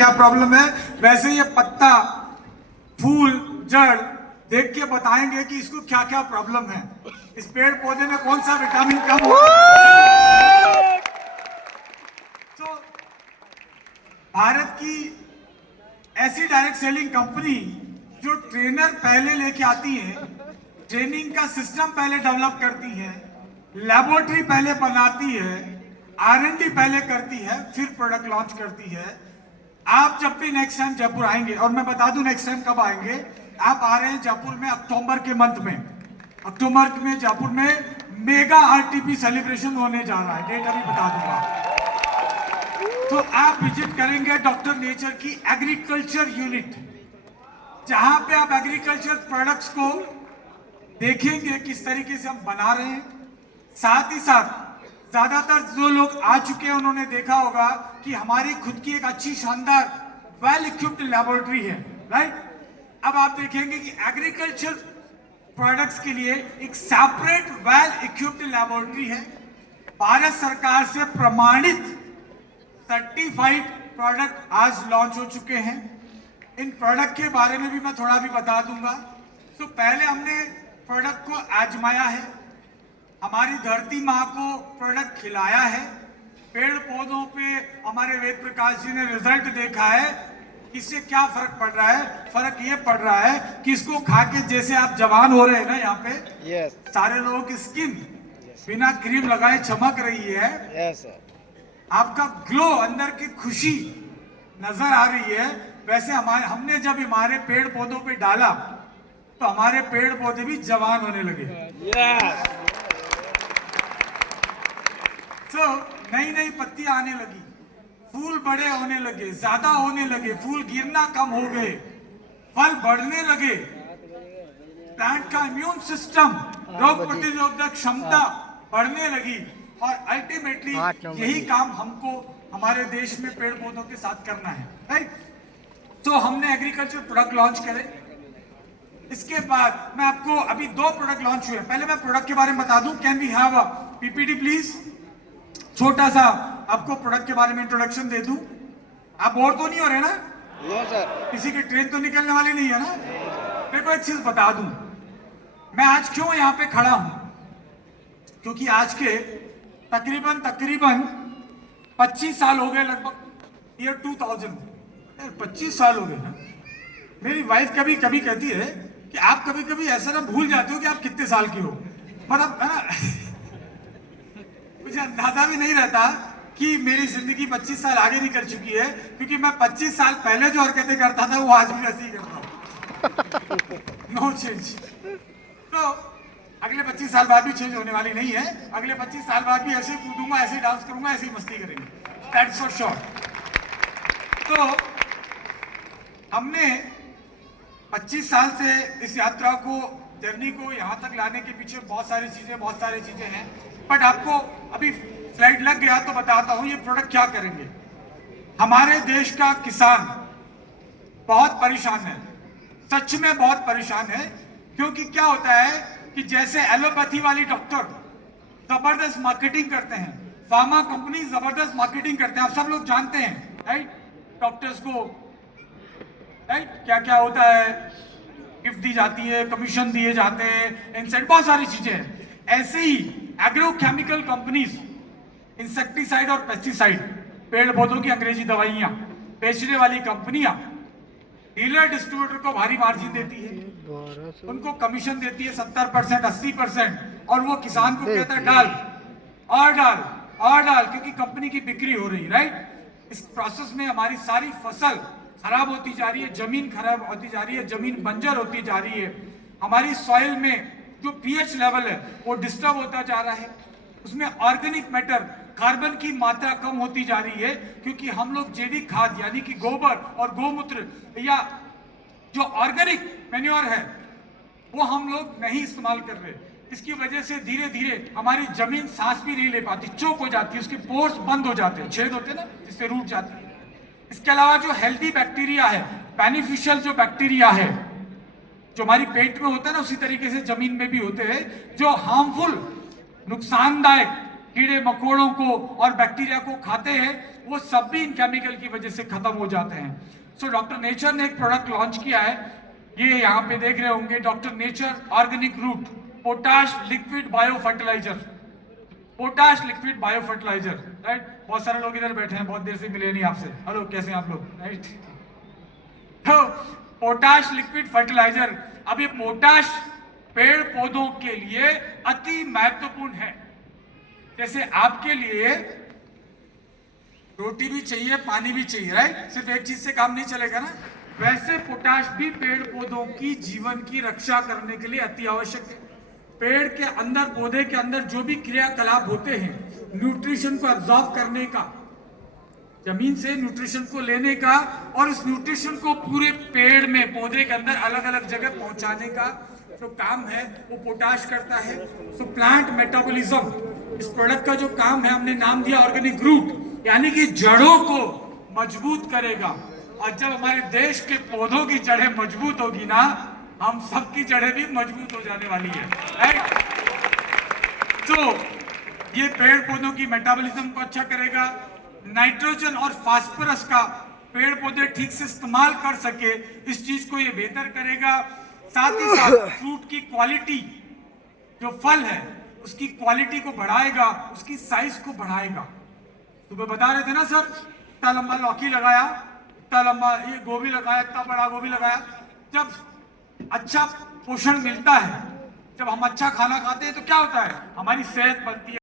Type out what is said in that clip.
क्या प्रॉब्लम है। वैसे ये पत्ता, फूल, जड़ देख के बताएंगे कि इसको क्या क्या प्रॉब्लम है, इस पेड़ पौधे में कौन सा विटामिन कम हो। तो भारत की ऐसी डायरेक्ट सेलिंग कंपनी जो ट्रेनर पहले लेके आती है, ट्रेनिंग का सिस्टम पहले डेवलप करती है, लैबोरेटरी पहले बनाती है, R&D पहले करती है, फिर प्रोडक्ट लॉन्च करती है। आप जब भी नेक्स्ट टाइम जयपुर आएंगे, और मैं बता दूं नेक्स्ट टाइम कब आएंगे, आप आ रहे हैं जयपुर में अक्टूबर के मंथ में, अक्टूबर में जयपुर में मेगा RTP सेलिब्रेशन होने जा रहा है, डेट अभी बता दूंगा। तो आप विजिट करेंगे डॉक्टर नेचर की एग्रीकल्चर यूनिट, जहां पे आप एग्रीकल्चर प्रोडक्ट्स को देखेंगे किस तरीके से हम बना रहे हैं। साथ ही साथ ज्यादातर जो लोग आ चुके हैं उन्होंने देखा होगा कि हमारी खुद की एक अच्छी शानदार वेल इक्विप्ड लैबोरेटरी है, राइट। अब आप देखेंगे कि एग्रीकल्चर प्रोडक्ट्स के लिए एक सेपरेट वेल इक्विप्ड लैबोरेटरी है, भारत सरकार से प्रमाणित सर्टिफाइड प्रोडक्ट आज लॉन्च हो चुके हैं। इन प्रोडक्ट के बारे में भी मैं थोड़ा भी बता दूंगा। तो पहले हमने प्रोडक्ट को आजमाया है, हमारी धरती माँ को प्रोडक्ट खिलाया है, पेड़ पौधों पे हमारे वेद प्रकाश जी ने रिजल्ट देखा है। इससे क्या फर्क पड़ रहा है? फर्क ये पड़ रहा है कि इसको खा के जैसे आप जवान हो रहे हैं ना, यहाँ पे सारे लोगों की स्किन बिना क्रीम लगाए चमक रही है, आपका ग्लो, अंदर की खुशी नजर आ रही है। वैसे हमने जब हमारे पेड़ पौधों पे डाला तो हमारे पेड़ पौधे भी जवान होने लगे। तो नई नई पत्तियां आने लगी, फूल बड़े होने लगे, ज्यादा होने लगे, फूल गिरना कम हो गए, फल बढ़ने लगे, प्लांट का इम्यून सिस्टम, रोग प्रतिरोधक क्षमता बढ़ने लगी। और अल्टीमेटली यही काम हमको हमारे देश में पेड़ पौधों के साथ करना है, राइट। तो हमने एग्रीकल्चर प्रोडक्ट लॉन्च करे। इसके बाद मैं आपको अभी 2 प्रोडक्ट लॉन्च हुए। पहले मैं प्रोडक्ट के बारे में बता दूं। Can we have a PPT please? छोटा सा आपको प्रोडक्ट के बारे में इंट्रोडक्शन दे दूं। आप बोर तो नहीं हो रहे ना? No sir. किसी की ट्रेन तो निकलने वाली नहीं है ना? देखो एक चीज बता दूं, मैं आज क्यों यहाँ पे खड़ा हूं, क्योंकि आज के तकरीबन 25 साल हो गए, लगभग ईयर 2000, 25 साल हो गए ना। मेरी वाइफ कभी कभी कहती है कि आप कभी कभी ऐसा ना भूल जाते हो कि आप कितने साल की हो, मतलब है ना। मुझे अंदाजा भी नहीं रहता कि मेरी जिंदगी 25 साल आगे निकल चुकी है, क्योंकि मैं 25 साल पहले जो हरकतें करता था वो आज भी ऐसे ही करता हूँ, नो चेंज। तो अगले 25 साल बाद भी चेंज होने वाली नहीं है। अगले 25 साल बाद भी ऐसे कूदूंगा, ऐसे डांस करूंगा, ऐसे ही मस्ती करेंगे, दैट्स फॉर श्योर। तो हमने 25 साल से इस यात्रा को, जर्नी को यहाँ तक लाने के पीछे बहुत सारी चीजें हैं। बट आपको अभी स्लाइड लग गया तो बताता हूँ ये प्रोडक्ट क्या करेंगे। हमारे देश का किसान बहुत परेशान है, सच में बहुत परेशान है। क्योंकि क्या होता है कि जैसे एलोपैथी वाली डॉक्टर जबरदस्त मार्केटिंग करते हैं, फार्मा कंपनी जबरदस्त मार्केटिंग करते हैं, आप सब लोग जानते हैं, राइट। डॉक्टर्स को, राइट, क्या क्या होता है, गिफ्ट दी जाती है, कमीशन दिए जाते हैं, इंसेंटिव, बहुत सारी चीजें हैं। ऐसे ही एग्रोकेमिकल कंपनीज इंसेक्टिसाइड और पेस्टिसाइड, पेड़ पौधों की अंग्रेजी दवाइयां बेचने वाली कंपनियां डीलर डिस्ट्रीब्यूटर को भारी मार्जिन देती है, उनको कमीशन देती है 70%, 80%, और वो किसान को कहता है डाल और डाल और डाल, क्योंकि कंपनी की बिक्री हो रही, राइट। इस प्रोसेस में हमारी सारी फसल खराब होती जा रही है, जमीन खराब होती जा रही है, जमीन बंजर होती जा रही है, हमारी सॉइल में जो pH लेवल है वो डिस्टर्ब होता जा रहा है, उसमें ऑर्गेनिक मैटर, कार्बन की मात्रा कम होती जा रही है, क्योंकि हम लोग जैविक खाद यानी कि गोबर और गोमूत्र या जो ऑर्गेनिक मैन्योर है वो हम लोग नहीं इस्तेमाल कर रहे। इसकी वजह से धीरे धीरे हमारी जमीन सांस भी नहीं ले पाती, चोक हो जाती है, उसके पोर्स बंद हो जाते हैं, छेद होते हैं ना, जिससे रूट जाती है। इसके अलावा जो हेल्दी बैक्टीरिया है, बेनिफिशियल जो बैक्टीरिया है, जो हमारी पेट में होता है ना, उसी तरीके से जमीन में भी होते हैं। जो हार्मफुल, नुकसानदायक कीड़े मकोड़ों को और बैक्टीरिया को खाते हैं, वो सब भी इन केमिकल की वजह से खत्म हो जाते हैं। सो डॉक्टर नेचर ने एक प्रोडक्ट लॉन्च किया है, ये यहाँ पे देख रहे होंगे, doctor nature organic root potash liquid bio fertiliser. Potash liquid bio fertiliser, right. बहुत सारे लोग इधर बैठे हैं, बहुत देर से मिले नहीं आपसे। हेलो, कैसे हैं आप लोग, राइट। तो पोटाश लिक्विड फर्टिलाइजर, अब ये पोटाश पेड़ पौधों के लिए अति महत्वपूर्ण है। जैसे आपके लिए रोटी भी चाहिए, पानी भी चाहिए, राइट। सिर्फ एक चीज से काम नहीं चलेगा ना, वैसे पोटाश भी पेड़ पौधों की जीवन की रक्षा करने के लिए अति आवश्यक है। पेड़ के अंदर, पौधे के अंदर जो भी क्रियाकलाप होते हैं, न्यूट्रिशन को एब्जॉर्ब करने का, जमीन से न्यूट्रिशन को लेने का, और उस न्यूट्रिशन को पूरे पेड़ में, पौधे के अंदर अलग अलग जगह पहुंचाने का जो काम है वो पोटाश करता है। सो प्लांट मेटाबॉलिज्म, इस प्रोडक्ट का जो काम है, हमने नाम दिया ऑर्गेनिक रूट, यानी कि जड़ों को मजबूत करेगा। और जब हमारे देश के पौधों की जड़ें मजबूत होगी ना, हम सबकी जड़ें भी मजबूत हो जाने वाली है, राइट। तो ये पेड़ पौधों की मेटाबॉलिज्म को अच्छा करेगा। नाइट्रोजन और फास्फोरस का पेड़ पौधे ठीक से इस्तेमाल कर सके, इस चीज को ये बेहतर करेगा। साथ ही साथ फ्रूट की क्वालिटी, जो फल है उसकी क्वालिटी को बढ़ाएगा, उसकी साइज को बढ़ाएगा। सुबह बता रहे थे ना सर, इतना लंबा लौकी लगाया, इतना लंबा ये गोभी लगाया, इतना बड़ा गोभी लगाया। जब अच्छा पोषण मिलता है, जब हम अच्छा खाना खाते हैं तो क्या होता है, हमारी सेहत बनती है।